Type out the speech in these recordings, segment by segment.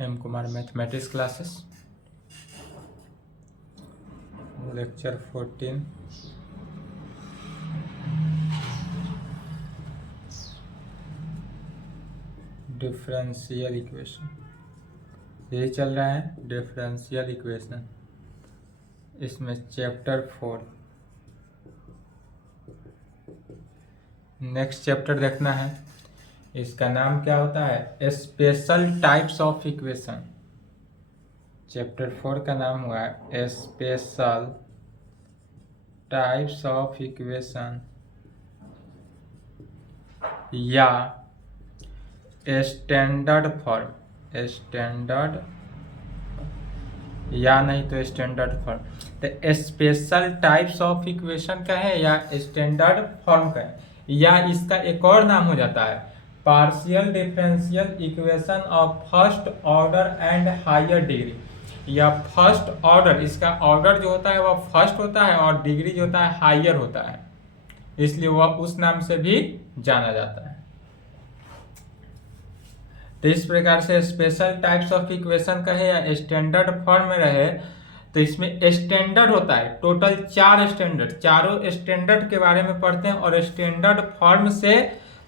M Kumar mathematics classes, lecture 14। Differential equation, यही चल रहा है डिफरेंशियल इक्वेशन। इसमें चैप्टर 4 नेक्स्ट चैप्टर देखना है। इसका नाम क्या होता है? Special types of equation. Chapter 4 का नाम हुआ है स्पेशल टाइप्स ऑफ इक्वेशन या स्टैंडर्ड फॉर्म। स्टैंडर्ड या नहीं तो स्टैंडर्ड फॉर्म। तो स्पेशल टाइप्स ऑफ इक्वेशन का है या स्टैंडर्ड फॉर्म का है, या इसका एक और नाम हो जाता है partial differential equation of first order and higher degree. या फर्स्ट ऑर्डर, इसका ऑर्डर जो होता है वह फर्स्ट होता है और डिग्री जो होता है हायर होता है, इसलिए वह उस नाम से भी जाना जाता है। तो इस प्रकार से स्पेशल टाइप्स ऑफ इक्वेशन कहे या स्टैंडर्ड फॉर्म में रहे, तो इसमें स्टैंडर्ड होता है टोटल 4 स्टैंडर्ड। चारों स्टैंडर्ड के बारे में पढ़ते हैं और स्टैंडर्ड फॉर्म से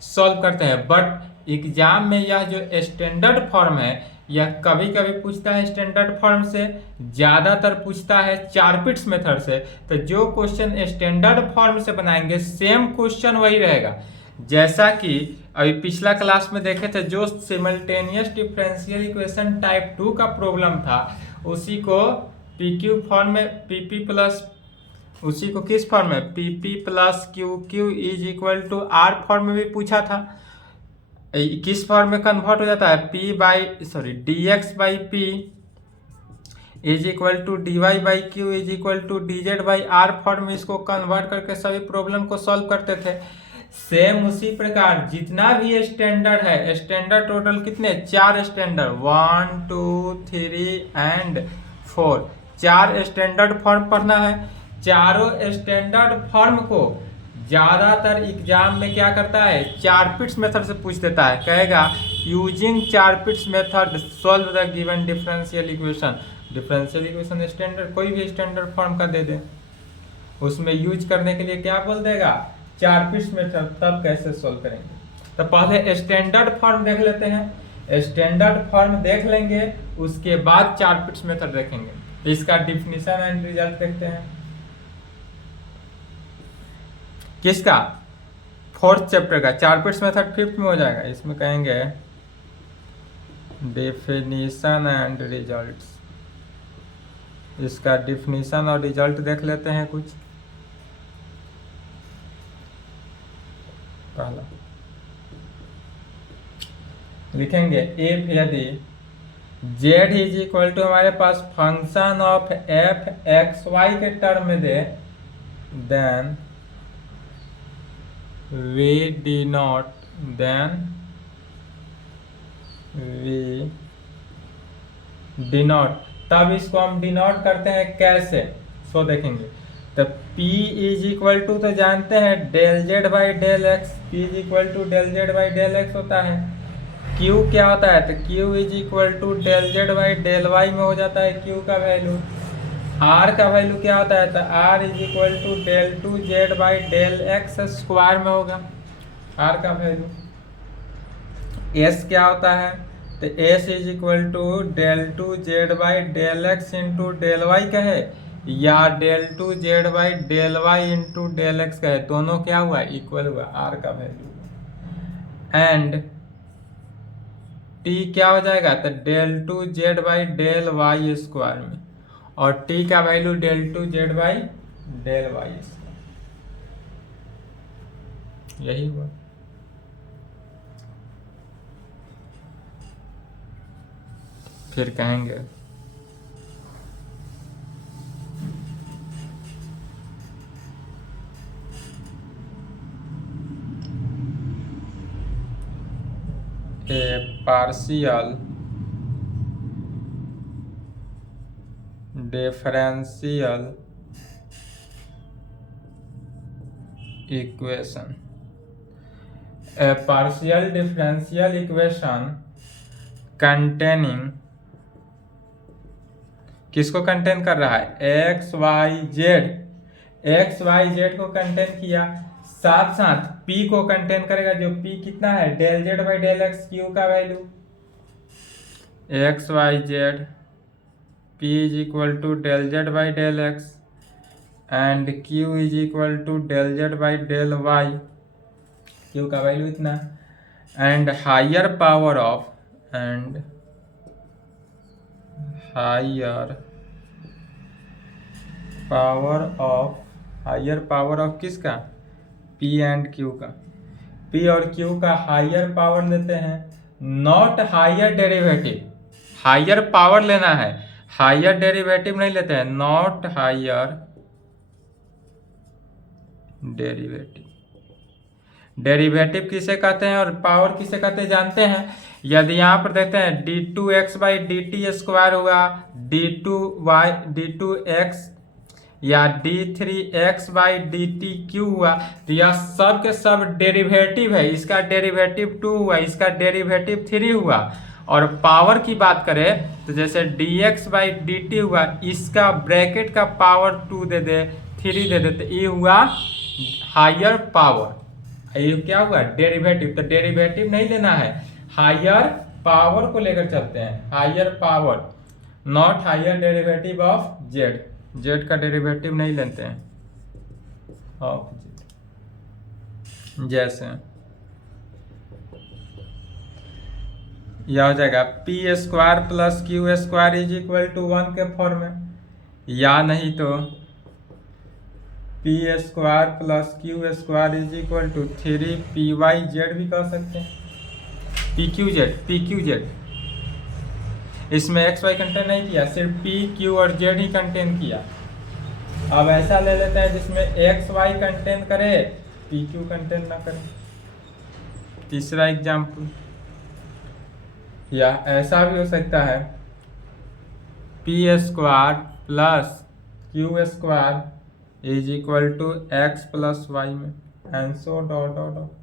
सॉल्व करते हैं। बट एग्जाम में यह जो स्टैंडर्ड फॉर्म है यह कभी कभी पूछता है स्टैंडर्ड फॉर्म से, ज़्यादातर पूछता है चारपिट्स मेथड से। तो जो क्वेश्चन स्टैंडर्ड फॉर्म से बनाएंगे सेम क्वेश्चन वही रहेगा, जैसा कि अभी पिछला क्लास में देखे थे जो सिमल्टेनियस डिफरेंशियल इक्वेशन टाइप 2 का प्रॉब्लम था, उसी को पीक्यू फॉर्म में पीपी प्लस, उसी को किस फॉर्म में p p plus q q is equal to r form में भी पूछा था। किस फॉर्म में कन्वर्ट हो जाता है? D x by p is equal to d y by q is equal to d z by r form में इसको कन्वर्ट करके सभी प्रॉब्लम को सॉल्व करते थे। सेम उसी प्रकार जितना भी स्टैंडर्ड है, स्टैंडर्ड टोटल कितने? 4 स्टैंडर्ड, 1 2 3 एंड 4, 4 स्टैंडर्ड फॉर्म पढ़ना है। चारों स्टैंडर्ड फॉर्म को ज्यादातर एग्जाम में क्या करता है? चारपिट्स मेथड से पूछ देता है, कहेगा using Charpit's method solve the given differential equation. Differential equation standard कोई भी स्टैंडर्ड फॉर्म का दे दे, उसमें यूज करने के लिए क्या बोल देगा? Charpit's method. तब कैसे सॉल्व करेंगे? तो पहले स्टैंडर्ड फॉर्म देख लेते हैं। स्टैंडर्ड फॉर्म देख लेंगे, उसके बाद चारपिट्स मेथड देखेंगे। तो इसका डिफिनीशन एंड रिजल्ट देखते हैं। किसका? 4th चैप्टर का। चारपिट्स मेथड 5th में हो जाएगा। इसमें कहेंगे डिफिनीशन एंड रिजल्ट्स। इसका डिफिनीशन और रिजल्ट देख लेते हैं कुछ। पहला लिखेंगे इफ यदि z इज इक्वल टू हमारे पास function of f x y के टर्म में दे, देन वी डिनोट, तब इसको हम डिनोट करते हैं कैसे? सो देखेंगे। तो P इज इक्वल टू तो जानते हैं del z by del x, P is equal to del z by del x होता है। Q क्या होता है? तो Q is equal to del z by del y में हो जाता है Q का वैल्यू। R का वैल्यू क्या होता है? तो R is equal to del two z by del x square में होगा R का वैल्यू। S क्या होता है? तो S is equal to del two z by del x into del y कहे, या del two z by del y into del x कहे, दोनों क्या हुआ? इक्वल हुआ R का वैल्यू। एंड T क्या हो जाएगा? तो del two z by del y square में, और T का value del two z by del y square, यही हुआ। फिर कहेंगे a partial differential equation, a partial differential equation containing, किसको कंटेन कर रहा है, x y z, x y z को कंटेन किया, साथ साथ पी को कंटेन करेगा, जो पी कितना है, del z by del x, q का value x y z p is equal to del z by del x and q is equal to del z by del y, q का value इतना, and higher power of, and higher power of किसका, p and q का, p और q का higher power लेते हैं, not higher derivative, higher power लेना है, हायर डेरिवेटिव नहीं लेते हैं, नॉट हायर डेरिवेटिव, डेरिवेटिव किसे कहते हैं और पावर किसे कहते हैं जानते हैं, यदि यहाँ पर देखते हैं d2x by D T square हुआ, d2x या d3x by D T Q हुआ, तो यह सब के सब डेरिवेटिव है, इसका डेरिवेटिव 2 हुआ, इसका डेरिवेटिव 3 हुआ, और पावर की बात करें तो जैसे dx बाई डी टी हुआ, इसका ब्रैकेट का पावर 2 दे दे, 3 दे दे, तो ये हुआ हायर पावर, ये क्या हुआ, डेरिवेटिव, तो डेरिवेटिव नहीं लेना है, हायर पावर को लेकर चलते हैं, higher power, not higher derivative of z, z का डेरिवेटिव नहीं लेते हैं ऑफ जेड, जैसे यह हो जाएगा p square plus q square is equal to 1 के फॉर्म में, या नहीं तो p square plus q square is equal to 3 p y z भी कह सकते हैं, पी क्यू जेड, इसमें एक्स वाई कंटेन नहीं किया, सिर्फ पी क्यू और जेड ही कंटेन किया। अब ऐसा ले लेते हैं जिसमें एक्स वाई कंटेन करे, पी क्यू कंटेन ना करे। तीसरा एग्जाम्पल, या ऐसा भी हो सकता है p square plus q square is equal to x plus y में, and so dot dot dot.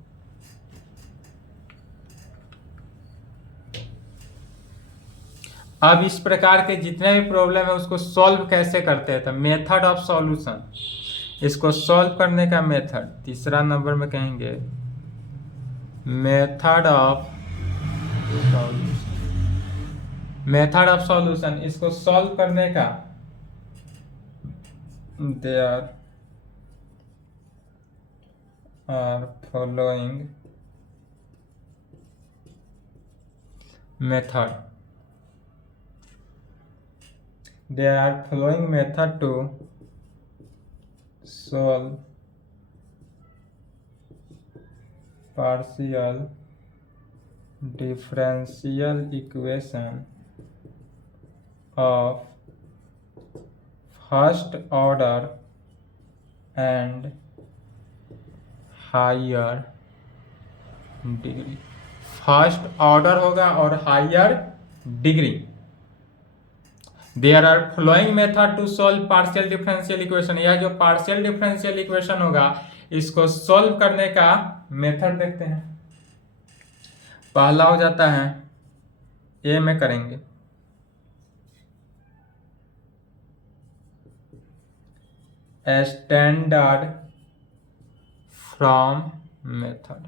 अब इस प्रकार के जितने भी प्रॉब्लम है उसको सॉल्व कैसे करते हैं, तो मेथड ऑफ सॉल्यूशन, इसको सॉल्व करने का मेथड तीसरा नंबर में कहेंगे, मेथड ऑफ सॉल्यूशन, इसको सॉल्व करने का, there are following method, there are following method to solve partial differential equation of first order and higher degree, first order होगा और higher degree. There are following method to solve partial differential equation, यह जो partial differential equation होगा इसको solve करने का method देखते हैं। पहला हो जाता है ए में करेंगे, standard from method,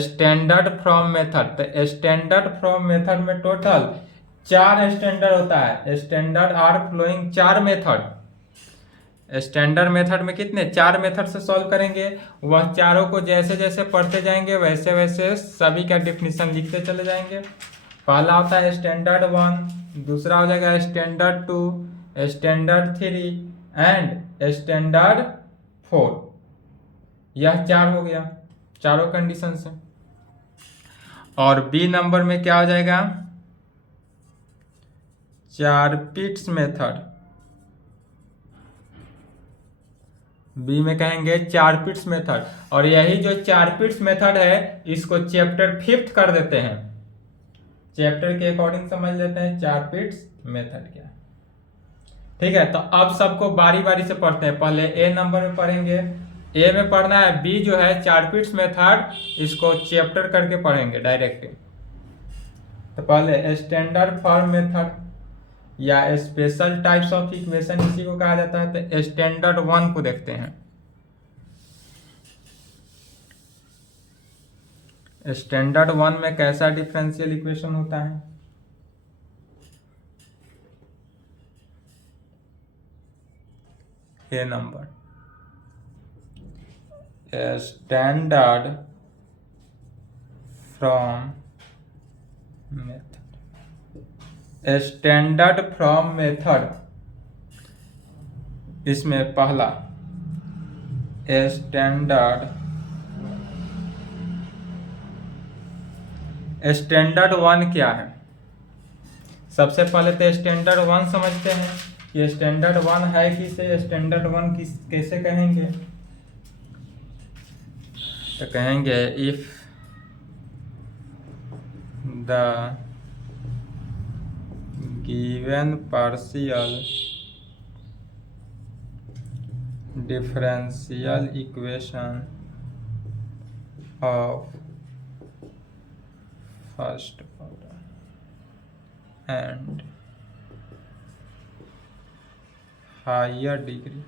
standard from method, तो स्टैंडर्ड फ्रॉम मेथड में टोटल 4 स्टैंडर्ड होता है, standard are following 4 method, standard method में कितने 4 मेथड से सॉल्व करेंगे, वह चारों को जैसे जैसे पढ़ते जाएंगे वैसे वैसे सभी का डेफिनेशन लिखते चले जाएंगे। पहला होता है स्टैंडर्ड 1, दूसरा हो जाएगा स्टैंडर्ड 2, स्टैंडर्ड 3 एंड स्टैंडर्ड 4, यह 4 हो गया चारों कंडीशन से। और बी नंबर में क्या हो जाएगा, 4 पिट्स मेथड, बी में कहेंगे 4 पिट्स मेथड, और यही जो 4 पिट्स मेथड है इसको चैप्टर 5th कर देते हैं, चैप्टर के अकॉर्डिंग समझ लेते हैं 4 पिट्स मेथड क्या। ठीक है, तो अब सबको बारी बारी से पढ़ते हैं, पहले ए नंबर में पढ़ेंगे, ए में पढ़ना है बी जो है 4 पिट्स मेथड, इसको चैप्टर करके पढ़ेंगे डायरेक्ट। तो पहले स्टैंडर्ड फॉर्म मेथड या स्पेशल टाइप्स ऑफ इक्वेशन इसी को कहा जाता है। तो स्टैंडर्ड वन को देखते हैं। स्टैंडर्ड वन में कैसा डिफरेंशियल इक्वेशन होता है? ये number standard from method. Standard from method, इसमें पहला स्टैंडर्ड वन क्या है? सबसे पहले तो स्टैंडर्ड वन समझते हैं कि स्टैंडर्ड वन है किसे, स्टैंडर्ड वन कैसे कहेंगे? तो कहेंगे if the given partial differential equation of first order and higher degree,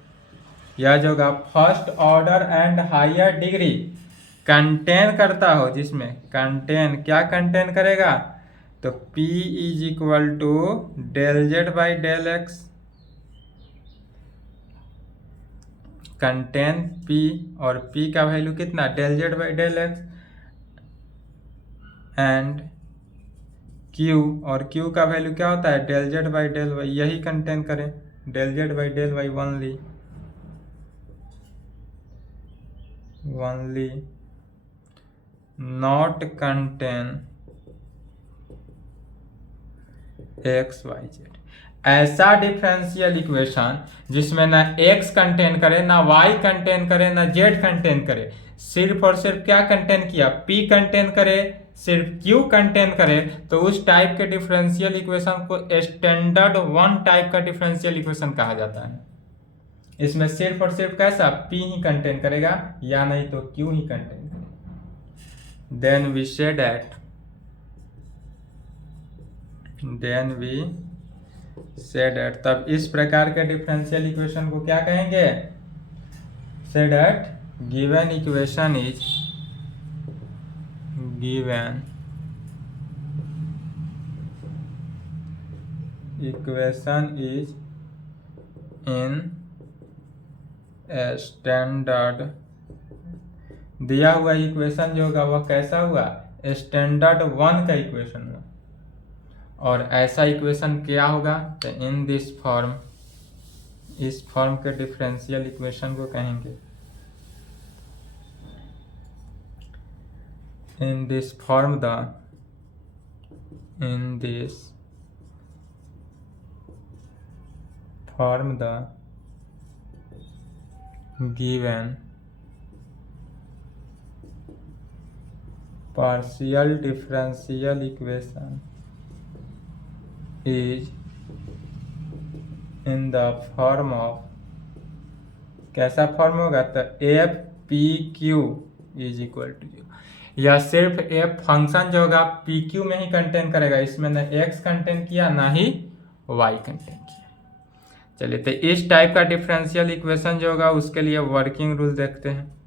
यह जो होगा first order and higher degree contain करता हो, जिसमें कंटेन क्या कंटेन करेगा? तो P is equal to del z by del x, contain P और P का वैल्यू कितना? Del z by del x, and Q और Q का वैल्यू क्या होता है? Del z by del y, यही कंटेन करें del z by del y only not contain x y z. ऐसा डिफरेंशियल इक्वेशन जिसमें ना x कंटेन करे, ना y कंटेन करे, ना z कंटेन करे, सिर्फ और सिर्फ क्या कंटेन किया? p कंटेन करे, सिर्फ q कंटेन करे, तो उस टाइप के डिफरेंशियल इक्वेशन को स्टैंडर्ड वन टाइप का डिफरेंशियल इक्वेशन कहा जाता है। इसमें सिर्फ और सिर्फ कैसा? p ही कंटेन करेगा या नहीं तो q ही कंटेन करेगा। देन वी से डेट तब इस प्रकार के डिफरेंशियल इक्वेशन को क्या कहेंगे? Say that given equation is in standard, दिया हुआ इक्वेशन जो होगा वह कैसा हुआ? स्टैंडर्ड वन का इक्वेशन हुआ। और ऐसा इक्वेशन क्या होगा? तो इन दिस फॉर्म, इस फॉर्म के डिफरेंशियल इक्वेशन को कहेंगे in this form the given partial differential equation is in the form of, कैसा फॉर्म होगा? तो f p q is equal to 0, या सिर्फ एफ फंक्शन जो होगा पी क्यू में ही कंटेन करेगा, इसमें ना एक्स कंटेन किया ना ही वाई कंटेन किया। चलिए, तो इस टाइप का डिफरेंशियल इक्वेशन जो होगा उसके लिए वर्किंग रूल देखते हैं।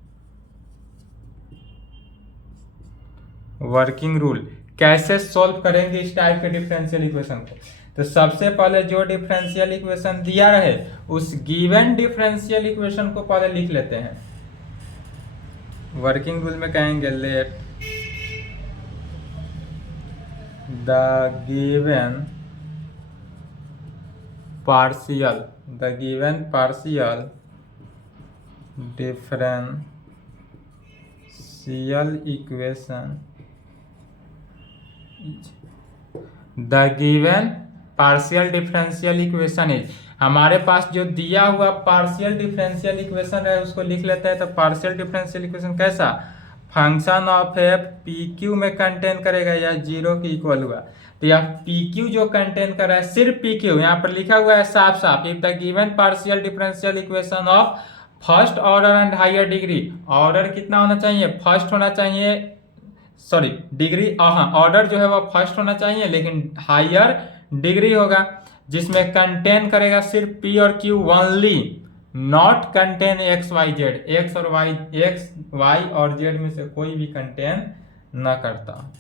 वर्किंग रूल कैसे सॉल्व करेंगे इस टाइप के डिफरेंशियल इक्वेशन को? तो सबसे पहले जो डिफरेंशियल इक्वेशन दिया रहे उस गिवन डिफरेंशियल इक्वेशन को पहले लिख लेते हैं। वर्किंग रूल में कहेंगे let the given partial differential equation, the given partial differential equation is, हमारे पास जो दिया हुआ पार्शियल डिफरेंशियल इक्वेशन है उसको लिख लेते हैं। तो पार्शियल डिफरेंशियल इक्वेशन कैसा? Function of F p Q में कंटेन करेगा या 0 के इक्वल हुआ। तो यह पी क्यू जो कंटेन कर रहा है सिर्फ पी क्यू, यहाँ पर लिखा हुआ है साफ साफ, if the given partial differential equation of first order and higher degree, order कितना होना चाहिए? फर्स्ट होना चाहिए, सॉरी डिग्री, हाँ ऑर्डर जो है वो फर्स्ट होना चाहिए लेकिन हायर डिग्री होगा, जिसमें कंटेन करेगा सिर्फ पी और q only, not contain x y z, x और वाई, एक्स वाई और जेड में से कोई भी कंटेन न करता।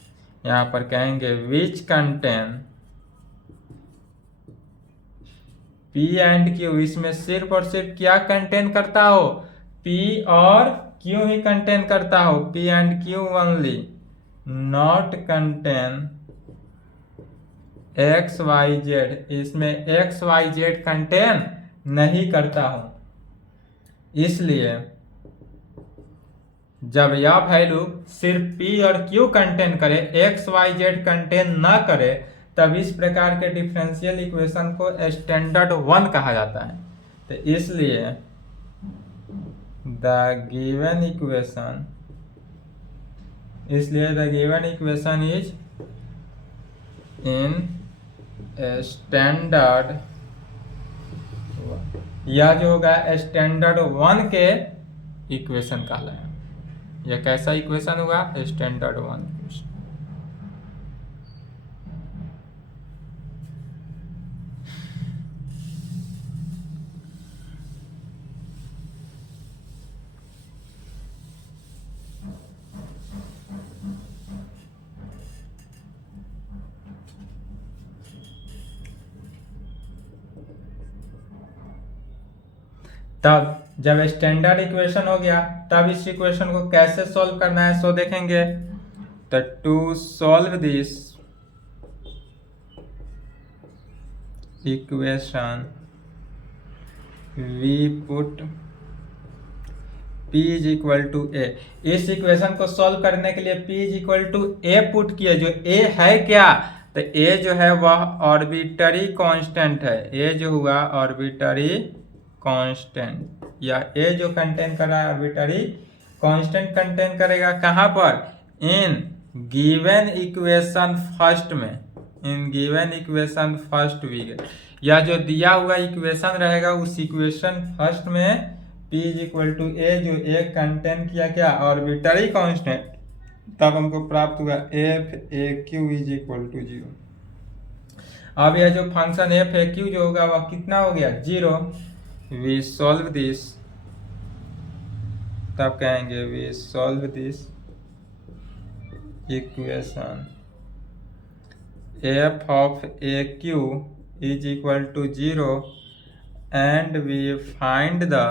यहाँ पर कहेंगे which contain P and Q, इसमें सिर्फ और सिर्फ क्या कंटेन करता हो, पी और क्यू ही कंटेन करता हो, p and q only, not contain x y z, इसमें एक्स वाई जेड कंटेन नहीं करता हूं। इसलिए जब यह वैल्यू सिर्फ पी और क्यू कंटेन करे, एक्स वाई जेड कंटेन ना करे, तब इस प्रकार के डिफरेंशियल इक्वेशन को स्टैंडर्ड 1 कहा जाता है। तो इसलिए द गिवन इक्वेशन, इसलिए the given equation is in standard, यह जो होगा स्टैंडर्ड 1 के इक्वेशन कहलाएगा। यह कैसा इक्वेशन होगा, स्टैंडर्ड 1 इक्वेशन। तब जब स्टैंडर्ड इक्वेशन हो गया, तब इस इक्वेशन को कैसे सॉल्व करना है सो देखेंगे। तो to solve this equation we put P is equal to a. इस इक्वेशन को सॉल्व करने के लिए P is equal to a put किया। जो ए है क्या, तो ए जो है वह ऑर्बिटरी कांस्टेंट है। ए जो हुआ ऑर्बिटरी कांस्टेंट, या ए जो कंटेन कर रहा है ऑर्बिटरी कांस्टेंट कंटेन करेगा। कहाँ पर, इन गिवन इक्वेशन फर्स्ट में, in given equation first we get, या जो दिया हुआ इक्वेशन रहेगा उस इक्वेशन फर्स्ट में P is equal to a, जो ए कंटेन किया क्या, ऑर्बिटरी कांस्टेंट, तब हमको प्राप्त हुआ f a q is equal to 0। अब यह जो फंक्शन एफ ए क्यू जो होगा वह कितना हो गया, 0। वी सॉल्व दिस, तब कहेंगे we solve this equation f of a q is equal to 0 and we find the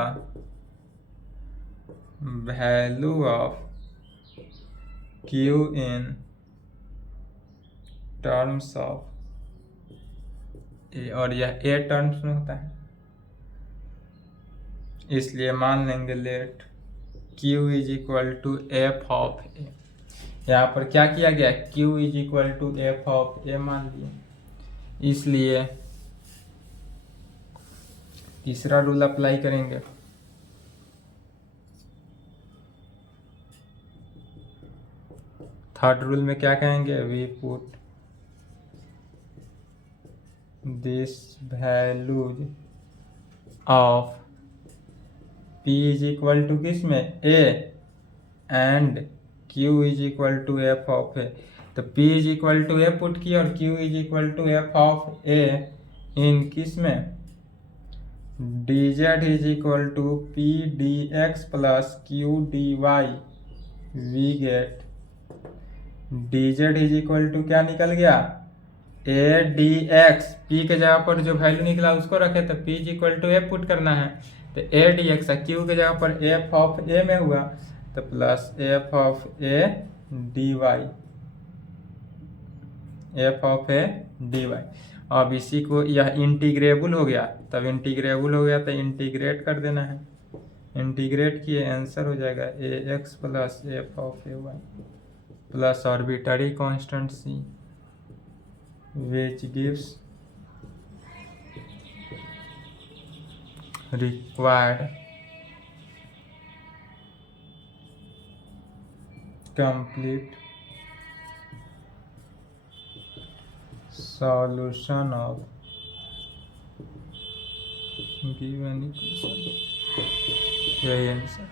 value of q in terms of a, और यह ए टर्म्स में होता है, इसलिए मान लेंगे let Q is equal to f of a. यहाँ पर क्या किया गया, Q is equal to f of a मान लिया। इसलिए तीसरा रूल अप्लाई करेंगे। थर्ड रूल में क्या कहेंगे, we put this values of P is equal to किस में, A, and Q is equal to f of a. तो P is equal to a put किया और Q is equal to f of a in किस में, dz is equal to P dx plus Q dy। We get dz is equal to क्या निकल गया, a dx, P के जगह पर जो वैल्यू निकला उसको रखे, तो P is equal to a put करना है, तो a dx Q के जगह पर f ऑफ a में हुआ, तो plus f of a dy, f of a dy। अब इसी को, यह इंटीग्रेबल हो गया, तब इंटीग्रेबल हो गया तो इंटीग्रेट कर देना है। इंटीग्रेट किए आंसर हो जाएगा ax plus f of a y plus arbitrary constant c which gives required complete solution of given equation। यही answer.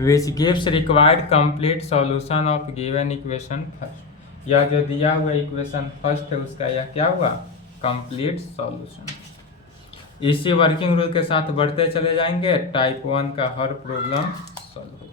Which gives required complete solution of given equation first. यह जो दिया हुआ इक्वेशन फर्स्ट है उसका यह क्या हुआ, कंप्लीट सॉल्यूशन। इसी वर्किंग रूल के साथ बढ़ते चले जाएंगे, टाइप 1 का हर प्रॉब्लम सॉल्व हो जाएगा।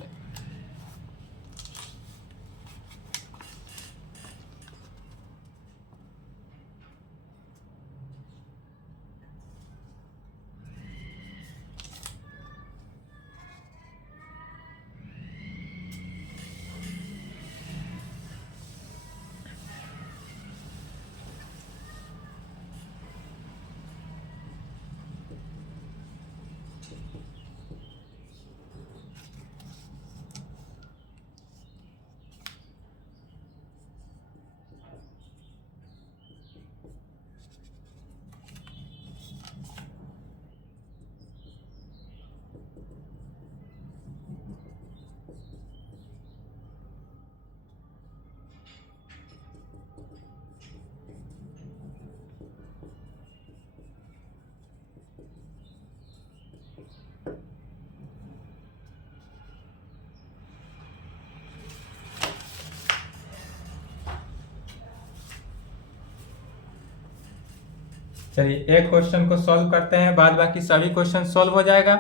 चलिए एक क्वेश्चन को सॉल्व करते हैं, बाद बाकी सभी क्वेश्चन सॉल्व हो जाएगा।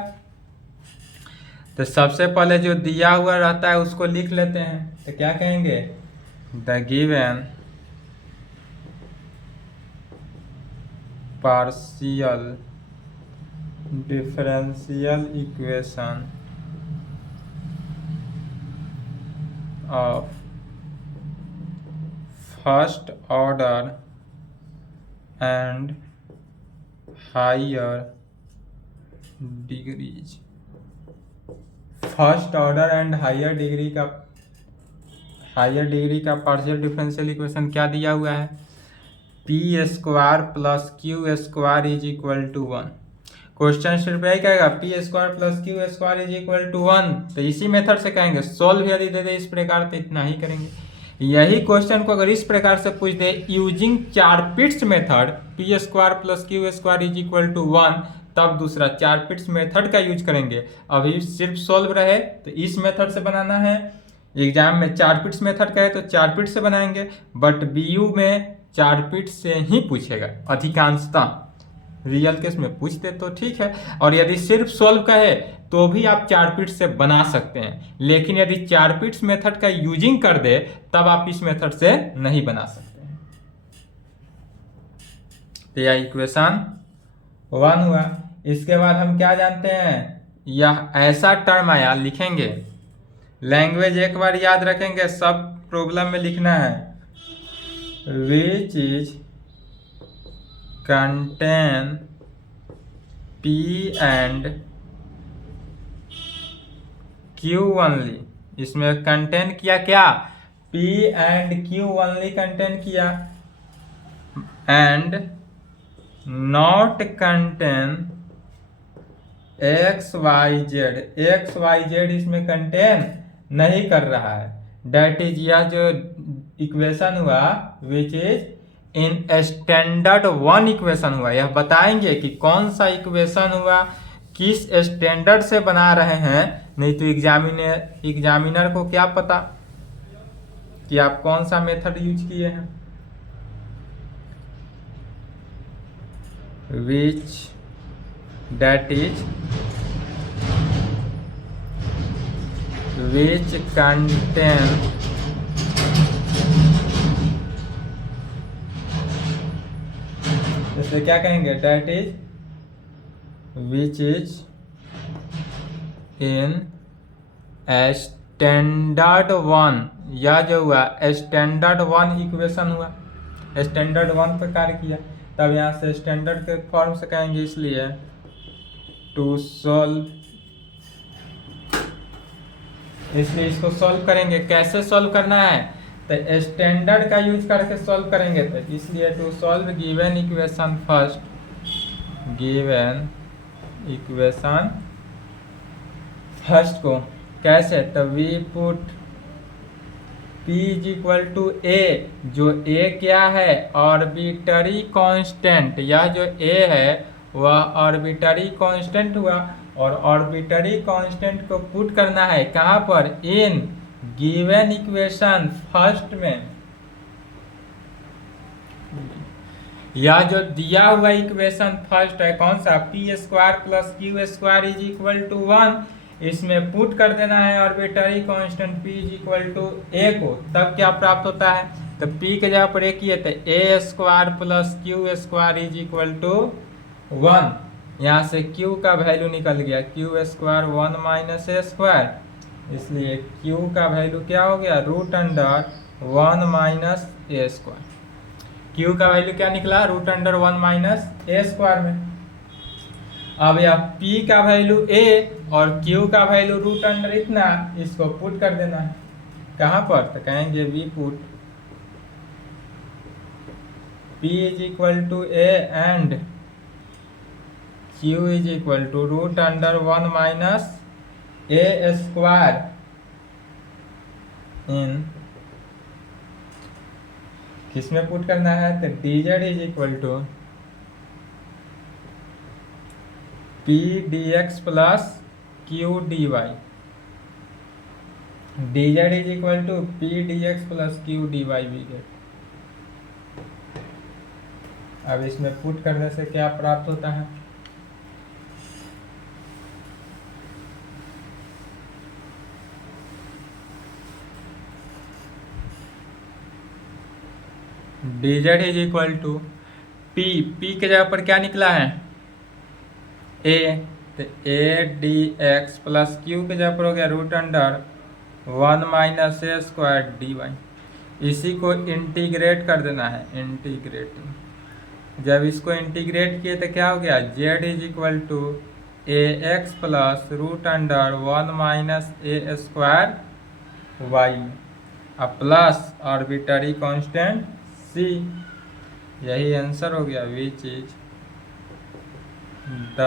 तो सबसे पहले जो दिया हुआ रहता है उसको लिख लेते हैं। तो क्या कहेंगे, the given partial differential equation of first order and higher degrees. First order and higher degree का पार्शियल डिफरेंशियल इक्वेशन क्या दिया हुआ है, p square plus q square is equal to 1। Question सिर्फ यही कहेगा p square plus q square is equal to 1, तो इसी मेथड से कहेंगे। सोल्व यदि दे दे इस प्रकार तो इतना ही करेंगे। यही क्वेश्चन को अगर इस प्रकार से पूछ दे using Charpit's method p square plus q square is equal to 1, तब दूसरा चारपिट्स मेथड का यूज करेंगे। अभी सिर्फ सोल्व रहे तो इस मेथड से बनाना है। एग्जाम में चारपिट्स मेथड कहे तो चारपिट से बनाएंगे, बट बीयू में चारपिट से ही पूछेगा अधिकांशतः। रियल केस में पूछते तो ठीक है, और यदि सिर्फ सोल्व कहे तो भी आप चारपिट से बना सकते हैं, लेकिन यदि चारपिट्स मेथड का यूजिंग कर दे तब आप इस मेथड से नहीं बना सकते हैं। तो यह इक्वेशन 1 हुआ। इसके बाद हम क्या जानते हैं, यह ऐसा टर्म आया, लिखेंगे लैंग्वेज एक बार याद रखेंगे, सब प्रॉब्लम में लिखना है। Which is contain P and Q only. इसमें कंटेन किया क्या, P and Q only contain किया, and not contain x y z इसमें कंटेन नहीं कर रहा है। डेट इज यह जो इक्वेशन हुआ which is in standard 1 equation हुआ। यह बताएंगे कि कौन सा इक्वेशन हुआ, किस स्टैंडर्ड से बना रहे हैं, नहीं तो एग्जामिनर को क्या पता कि आप कौन सा मेथड यूज किए हैं। विच that is which contain इसलिए क्या कहेंगे, that is which is in standard 1। यह जो हुआ स्टैंडर्ड 1 इक्वेशन हुआ, स्टैंडर्ड 1 पर कार्य किया, तब यहाँ से स्टैंडर्ड के फॉर्म से कहेंगे। इसलिए टू सॉल्व, इसलिए इसको सॉल्व करेंगे। कैसे सॉल्व करना है, तो स्टैंडर्ड का यूज करके सॉल्व करेंगे। तो इसलिए to solve given equation first, given equation first को कैसे, तो we put P is equal to a, जो A क्या है, आर्बिट्ररी कांस्टेंट। यह जो A है वह आर्बिट्ररी कांस्टेंट हुआ, और ऑर्बिटरी कांस्टेंट को पुट करना है कहाँ पर, इन गिवन इक्वेशन फर्स्ट में। यह जो दिया हुआ इक्वेशन फर्स्ट है कौन सा, p square plus q square is equal to 1, इसमें पुट कर देना है arbitrary constant p is equal to a को, तब क्या प्राप्त होता है, तो p के जगह पर एक ही है तो a square plus q square is equal to 1। यहाँ से q का वैल्यू निकल गया, q square 1 minus a square, इसलिए q का वैल्यू क्या हो गया, root under 1 minus a square. q का वैल्यू क्या निकला, root under 1 minus a square में। अब यह p का वैल्यू a और q का वैल्यू रूट अंडर इतना, इसको पुट कर देना है कहाँ पर, तो कहेंगे we put p is equal to a and q is equal to root under 1 minus a square in, किसमें पुट करना है, तो dz is equal to p dx plus q dy, dz is equal to p dx plus q dy भी get. अब इसमें put करने से क्या प्राप्त होता है, dz is equal to p के जगह पर क्या निकला है a, तो a dx प्लस q के जगह पर हो गया root under 1 minus a square dy। इसी को इंटीग्रेट कर देना है, इंटीग्रेटिंग, जब इसको इंटीग्रेट किए तो क्या हो गया, z is equal to a x plus root under 1 minus a square y, अब प्लस आर्बिटरी कांस्टेंट c, यही आंसर हो गया, which is the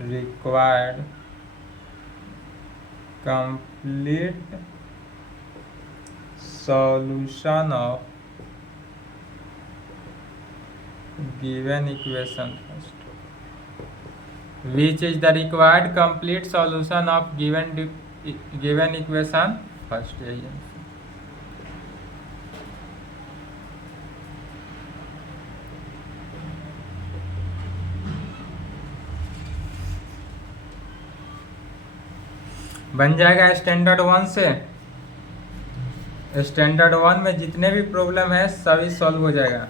required complete solution of given equation first, which is the required complete solution of given equation first, यही है। बन जाएगा standard 1 से, standard 1 में जितने भी प्रॉब्लम है सभी सॉल्व हो जाएगा।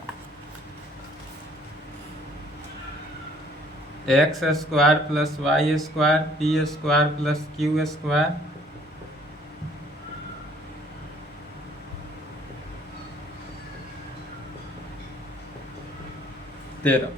X square plus y square p square plus q square, तेरह,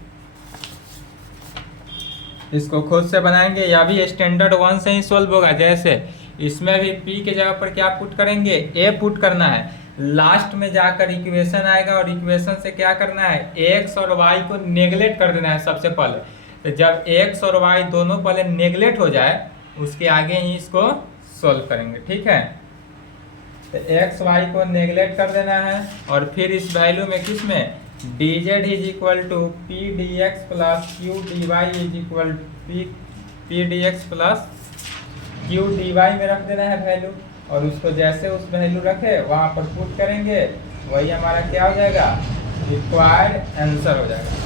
इसको खुद से बनाएंगे या भी स्टैंडर्ड 1 से ही सोल्व होगा। जैसे इसमें भी p के जगह पर क्या पुट करेंगे, a पुट करना है, लास्ट में जाकर इक्वेशन आएगा और इक्वेशन से क्या करना है, x और y को नेगलेक्ट कर देना है सबसे पहले। तो जब x और y दोनों पहले नेगलेक्ट हो जाए उसके आगे ही इसको सोल्व करेंगे, ठीक है। तो x y को नेगलेक्ट कर देना है और फिर इस वैल्यू में किस में, dz is equal to p dx plus q dy is equal p dx plus q dy में रख देना है वैल्यू, और उसको जैसे उस वैल्यू रखे वहाँ पर पुट करेंगे, वही हमारा क्या हो जाएगा, रिक्वायर्ड आंसर हो जाएगा।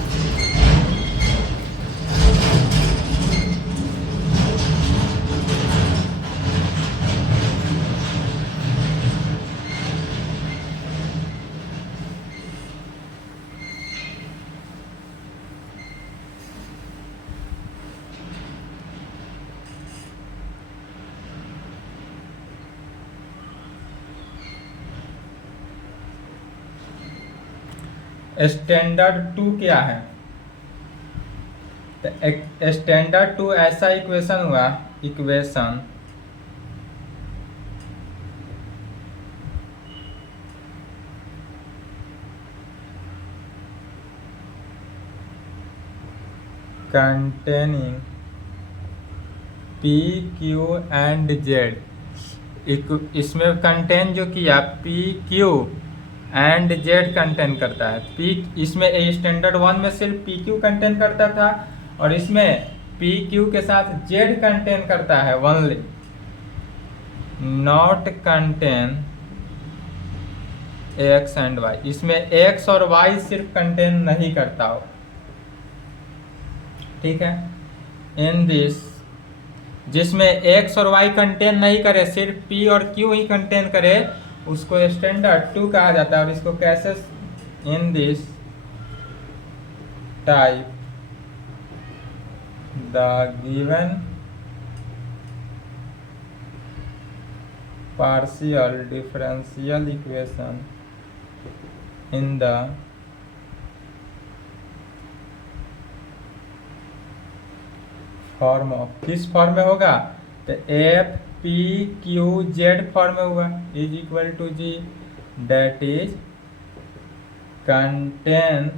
स्टैंडर्ड 2 क्या है, तो स्टैंडर्ड 2 ऐसा इक्वेशन हुआ, equation containing P, Q and Z, इसमें कंटेन जो किया P, Q and Z contain करता है। P इसमें स्टैंडर्ड 1 में सिर्फ PQ कंटेन करता था और इसमें पी क्यू के साथ जेड कंटेन करता है only, not contain x and y. इसमें एक्स और वाई सिर्फ कंटेन नहीं करता हो, ठीक है। इन दिस, जिसमें एक्स और वाई कंटेन नहीं करे, सिर्फ पी और क्यू ही कंटेन करे, उसको स्टैंडर्ड 2 कहा जाता है। और इसको कैसे, in this type the given partial differential equation in the form of, किस फॉर्म में होगा, तो f p q z form में हुआ, is equal to g, that is contain,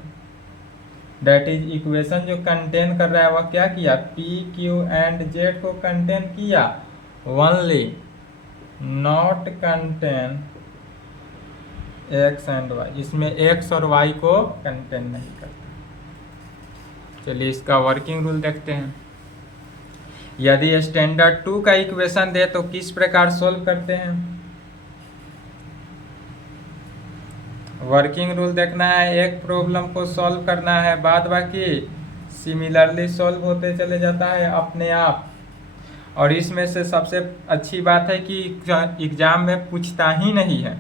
that is equation जो कंटेन कर रहा है वह क्या किया, पी क्यू एंड जेड को कंटेन किया, only not contain x and y. इसमें एक्स और वाई को कंटेन नहीं करता। चलिए इसका वर्किंग रूल देखते हैं। यदि स्टैंडर्ड 2 का इक्वेशन दे तो किस प्रकार सोल्व करते हैं। वर्किंग रूल देखना है, एक प्रॉब्लम को सॉल्व करना है, बाद बाकी सिमिलरली सॉल्व होते चले जाता है अपने आप। और इसमें से सबसे अच्छी बात है कि एग्जाम में पूछता ही नहीं है।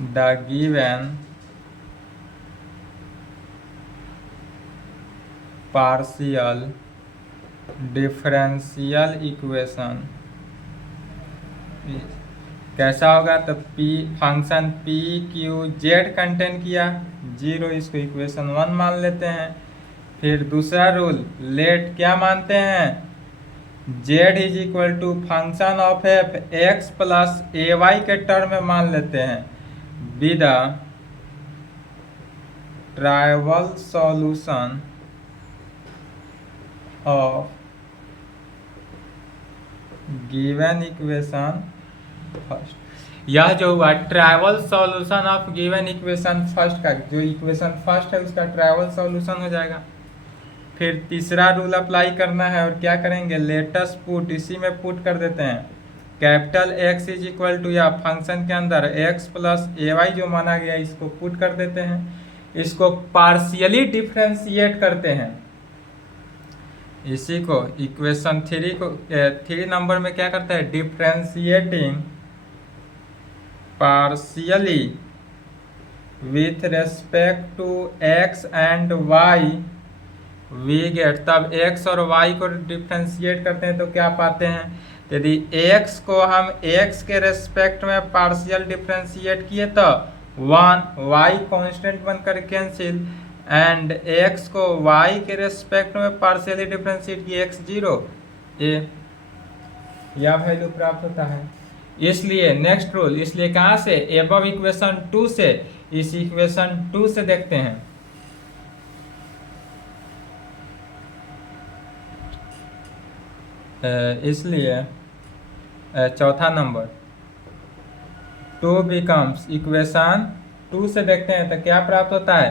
The given partial differential equation कैसा होगा, तो P function P q Z contain किया 0, इसको इक्वेशन 1 मान लेते हैं। फिर दूसरा रूल, लेट क्या मानते हैं, z is equal to function of f x plus a y के टर्म में मान लेते हैं, with trial solution of given equation first. यह जो हुआ trial solution of given equation first का, जो इक्वेशन फर्स्ट है उसका ट्राइवल सॉल्यूशन हो जाएगा। फिर तीसरा रूल अप्लाई करना है, और क्या करेंगे, लेटस पुट, इसी में पुट कर देते हैं, capital x is equal to, या फंक्शन के अंदर एक्स प्लस ए वाई जो माना गया इसको पुट कर देते हैं। इसको पार्शियली डिफ्रेंशिएट करते हैं, इसी को इक्वेशन 3 को 3 नंबर में क्या करते हैं, differentiating partially with respect to x and y we get. तब x और y को डिफ्रेंशिएट करते हैं तो क्या पाते हैं, यदि x को हम x के रेस्पेक्ट में पार्शियल डिफ्रेंशिएट किए तो 1, y कांस्टेंट बनकर कैंसिल, एंड x को y के रेस्पेक्ट में पार्शियली डिफ्रेंशिएट किए x 0, यह वैल्यू प्राप्त होता है। इसलिए नेक्स्ट रूल, इसलिए कहाँ से, एबव इक्वेशन 2 से, इस इक्वेशन 2 से देखते हैं। इसलिए चौथा नंबर 2 बिकम्स, इक्वेशन 2 से देखते हैं तो क्या प्राप्त होता है,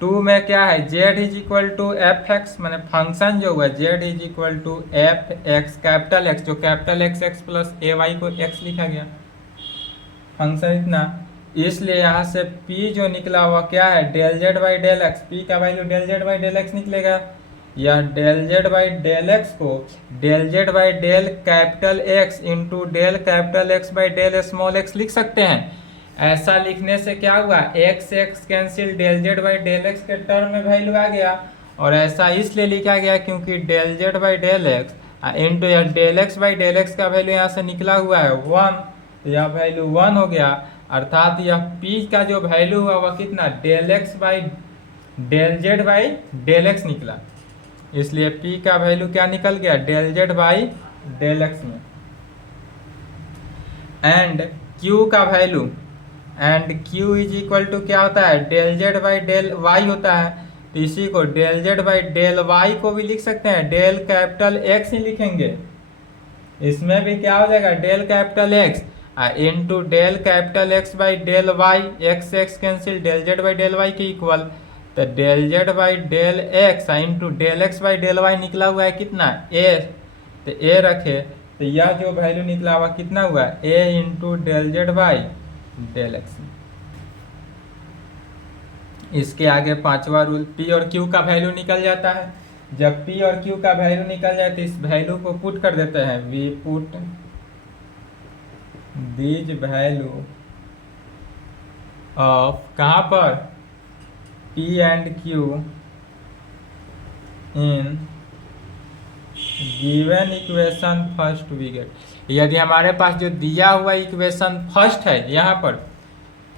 2 में क्या है, z is equal to f x, मैंने फंक्शन जो हुआ z is equal to f x, capital X, जो capital X x plus a y को x लिखा गया, फंक्शन इतना। इसलिए यहाँ से p जो निकला हुआ क्या है, del z by del x, p का value del z by del x निकलेगा। यह del z by del x को del z by del capital x into del capital x by del small x लिख सकते हैं। ऐसा लिखने से क्या हुआ, x x cancel, del z by del x के टर्म में वैल्यू आ गया। और ऐसा इसलिए लिखा गया क्योंकि del z by del x into यह del x by del x का वैल्यू यहाँ से निकला हुआ है 1, तो यह वैल्यू 1 हो गया। अर्थात यह p का जो वैल्यू हुआ वह कितना, del x by del z by del x निकला। इसलिए p का वैल्यू क्या निकल गया, del z by del x में। एंड q का value, and q is equal to क्या होता है, del z by del y होता है। तो इसी को del z by del y को भी लिख सकते हैं, डेल कैपिटल एक्स ही लिखेंगे। इसमें भी क्या हो जाएगा, del capital x into del capital x by del y, x x cancel, del z by del y के इक्वल। तो del z by del x into del x by del y निकला हुआ है कितना ए, तो ए रखे तो यह जो वैल्यू निकला हुआ कितना हुआ a into del z by del x. इसके आगे पांचवा रूल, पी और क्यू का वैल्यू निकल जाता है। जब पी और क्यू का वैल्यू निकल जाए तो इस वैल्यू को पुट कर देते हैं, we put these value of कहाँ पर P and Q in given equation first we get. यदि हमारे पास जो दिया हुआ इक्वेशन फर्स्ट है यहाँ पर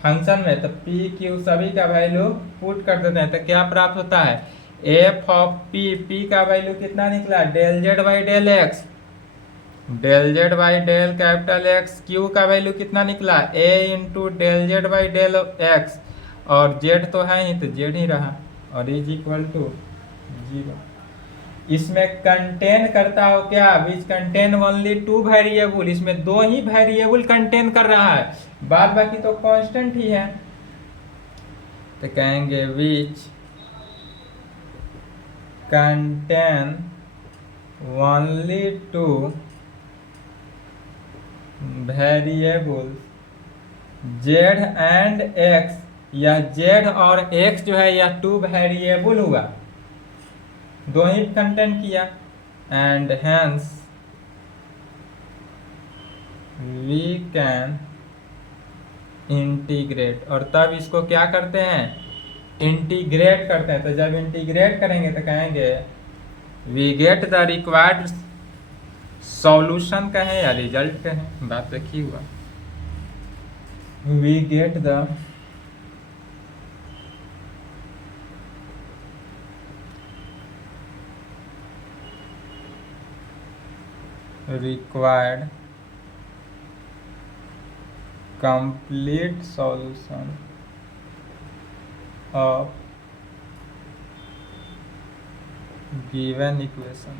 फंक्शन में, तो P Q सभी का वैल्यू पुट कर देते हैं तो क्या प्राप्त होता है एफ ऑफ P, P का वैल्यू कितना निकला del z by del x, del z by del capital X. Q का वैल्यू कितना निकला a into del z by del x, और z तो है ही तो z ही रहा, और इज इक्वल टू 0। इसमें कंटेन करता हो क्या, which contain only two variable, इसमें दो ही वेरिएबल कंटेन कर रहा है, बाद बाकी तो कांस्टेंट ही है। तो कहेंगे which contain only two variable z and x, या z और x जो है यह टू वेरिएबल हुआ, दो ही कंटेंट किया, and hence we can integrate, और तब इसको क्या करते हैं इंटीग्रेट करते हैं। तो जब इंटीग्रेट करेंगे तो कहेंगे we get the required solution कहें या रिजल्ट कहें, बात रखी हुआ, we get the required complete solution of given equation।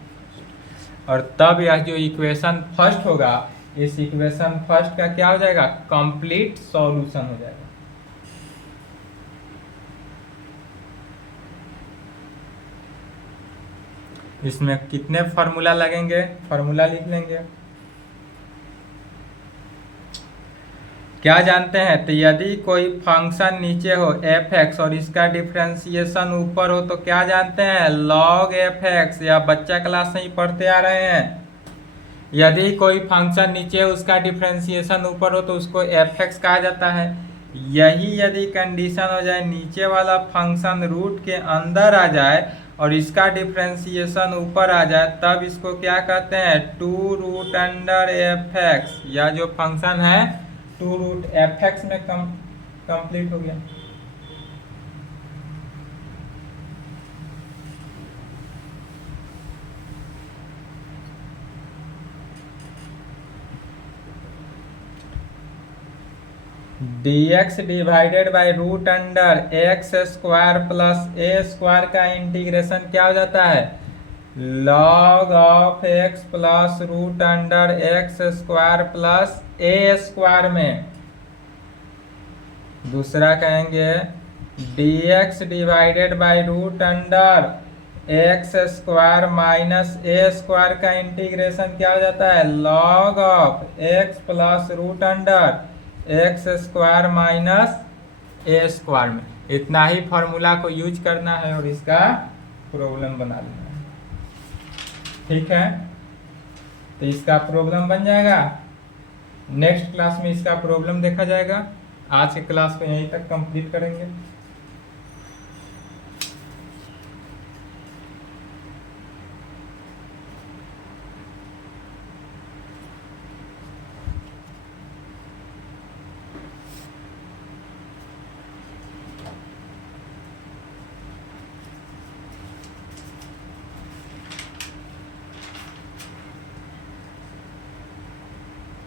और तब यह जो इक्वेशन फर्स्ट होगा, इस इक्वेशन फर्स्ट का क्या हो जाएगा कंप्लीट सॉल्यूशन हो जाएगा। इसमें कितने फार्मूला लगेंगे, फार्मूला लिख लेंगे। क्या जानते हैं, तो यदि कोई फंक्शन नीचे हो एफ एक्स और इसका डिफरेंशिएशन ऊपर हो तो क्या जानते हैं लॉग एफ एक्स, या बच्चा क्लास में ही पढ़ते आ रहे हैं। यदि कोई फंक्शन नीचे हो उसका डिफरेंशिएशन ऊपर हो तो उसको एफ एक्स कहा जाता है। यही यदि कंडीशन हो जाए नीचे वाला फंक्शन रूट के अंदर आ जाए और इसका डिफरेंशिएशन ऊपर आ जाए, तब इसको क्या कहते हैं two root under f x, या जो फंक्शन है टू रूट एफ एक्स में कंप्लीट हो गया। dx divided by root under x square plus a square का इंटीग्रेशन क्या हो जाता है log of x plus root under x square plus a square में। दूसरा कहेंगे dx divided by root under x square minus a square का integration क्या हो जाता है log of x plus root under x square minus a square में। इतना ही फॉर्मूला को यूज करना है और इसका प्रॉब्लम बना लेना है, ठीक है। तो इसका प्रॉब्लम बन जाएगा, नेक्स्ट क्लास में इसका प्रॉब्लम देखा जाएगा। आज के क्लास को यहीं तक कंप्लीट करेंगे।